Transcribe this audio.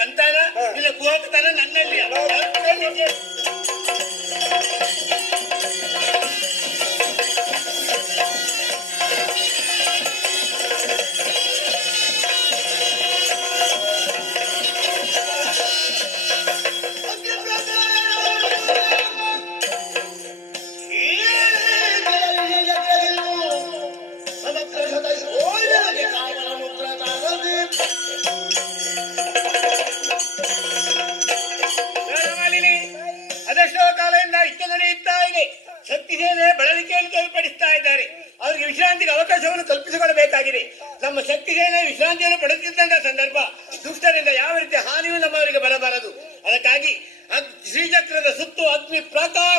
ಸಂತಾನ ಇಲ್ಲ ಕುಹಕತನ ನನ್ನಲ್ಲಿ ಅದೆಷ್ಟೋ ಕಾಲದಿಂದ ಇಷ್ಟು ನಡೆಯುತ್ತಾ ಇದೆ. ಶಕ್ತಿ ಸೇನೆ ಬಳಲಿಕೆಯನ್ನು ತೋರ್ಪಡಿಸ್ತಾ ಇದ್ದಾರೆ. ಅವರಿಗೆ ವಿಶ್ರಾಂತಿಗೆ ಅವಕಾಶವನ್ನು ಕಲ್ಪಿಸಿಕೊಡಬೇಕಾಗಿದೆ. ನಮ್ಮ ಶಕ್ತಿ ಸೇನೆ ವಿಶ್ರಾಂತಿಯನ್ನು ಪಡೆದಿದ್ದಂತಹ ಸಂದರ್ಭ ದುಷ್ಟರಿಂದ ಯಾವ ರೀತಿಯ ಹಾನಿಯೂ ನಮ್ಮವರಿಗೆ ಬರಬಾರದು. ಅದಕ್ಕಾಗಿ ಶ್ರೀಚಕ್ರದ ಸುತ್ತು ಅಗ್ನಿ ಪ್ರಾಕಾರ